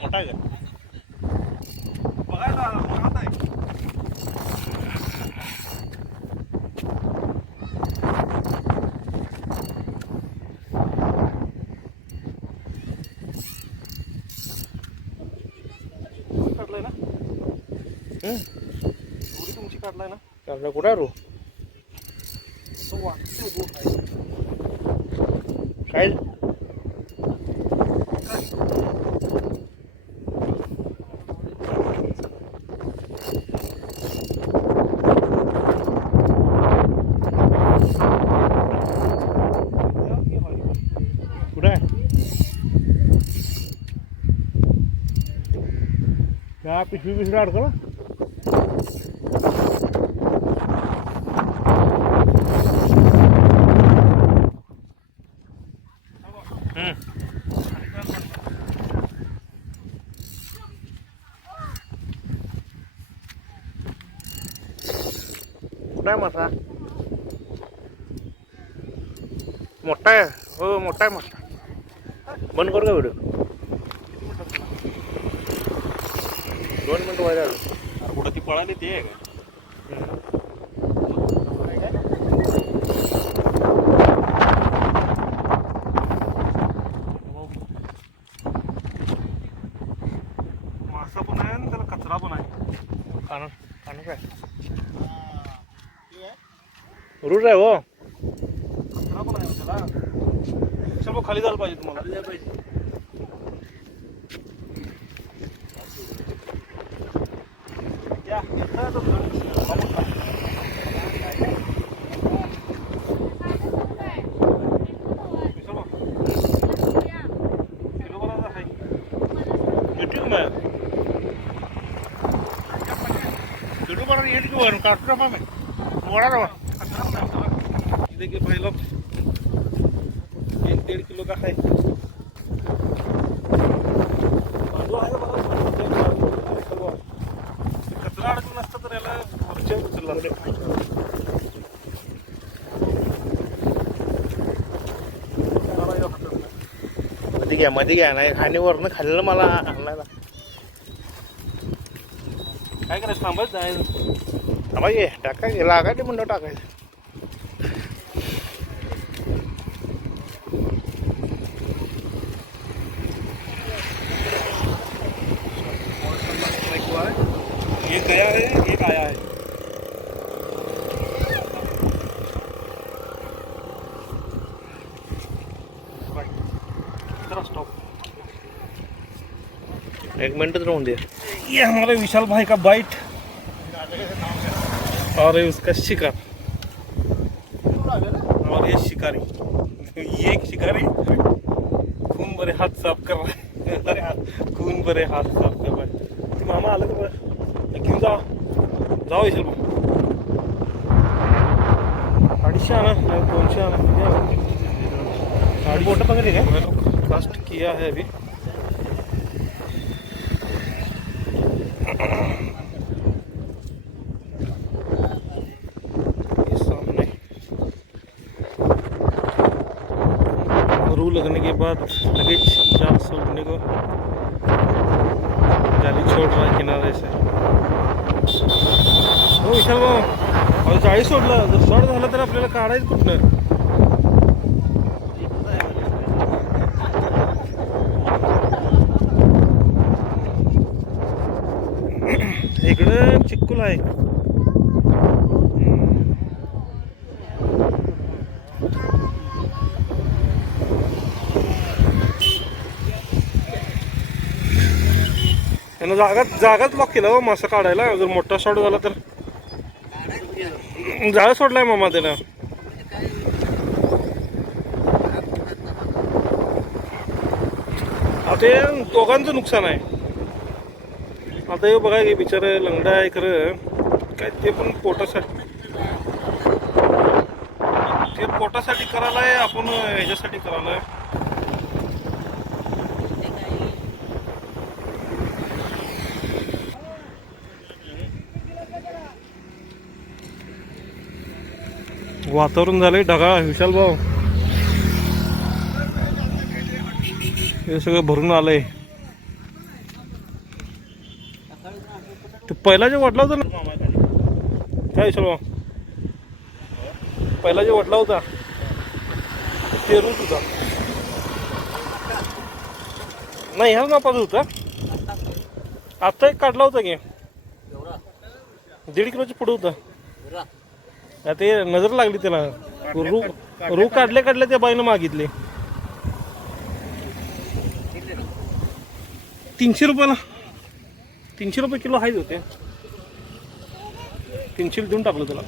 मोठा आहे का बघायला मोठा आहे. काढलाय ना एवढी तुमची काढलाय ना आपला कुठं रो तो वाटतो काय कुठं आहे त्या पिशवी पिशवी अडकला कुठं मासा मोठा आहे हो मोठा आहे मासा बंद करू का व्हिडिओ 2 मिनिटं व्हायला आलो कुठं ती पळाली ते आहे का मासा पण आहे आणि त्याला कचरा पण आहे खाणं खाणं काय रूट आहे हो कचरा पण आहे त्याला सर्व खाली झालं पाहिजे तुम्हाला खाली जायला पाहिजे या यूट्यूब में यूट्यूब पर ये क्यों है काट रहा मैं मोड़ा रहा देखिए भाई लोग 1-1.5 किलो का है कचरा अडकून असतं तर याला वरच्या उचलला मध्ये घ्या नाही खाणीवरनं खाल्लं मला आणायला काय करायचं थांबत जाय थांबा घे टाका घे लागायचे म्हणलं टाकायचं एक गया है एक आया है स्टॉप 1 मिनट राहून दे ये हमारे विशाल भाई का बाइट और ये उसका शिकार और ये शिकारी ये एक शिकारी खून भरे हाथ साफ कर रहा है खून भरे हाथ साफ कर रहा है मामा आलं का घेऊन जाओ विशाल भाऊ 250 आणा 200 आणा साड़ी बोट पकड़े गए कास्ट किया है अभी ये सामने रू लगने के बाद लगेज जाल छोड़ने को जाली छोड़ रहा है किनारे से हो विशाल भाऊ जाळी सोडलं जर सोड झालं तर आपल्याला काढायचं कुठनं इकडं चिक्कुल आहे त्यानं जागाच लॉक केला हो मासा काढायला जर मोठा शॉट झाला तर जाळ सोडलाय मामा त्यानं आता हे दोघांचं नुकसान आहे. आता हे बघा, हे बिचारे लंगडा आहे खरं, काय ते पण पोटासाठी, ते पोटासाठी करायलाय, आपण ह्याच्यासाठी करायलाय. वातावरण झालंय ढगाळ विशाल भाऊ, हे सगळं भरून आलंय. ते पहिला जे वडला होता ना, काय विशाल भाऊ, पहिला जे वडला होता पेरूच होता, नाही ह्या मापाचा होता. आता एक काढला होता की 1.5 किलोची पुढे होता. ते नजर लागली त्याला, रू काढल्या त्या बाईनं मागितले 300 रुपयाला. 300 रुपये किलो आहेच होते. 300 देऊन टाकलं त्याला.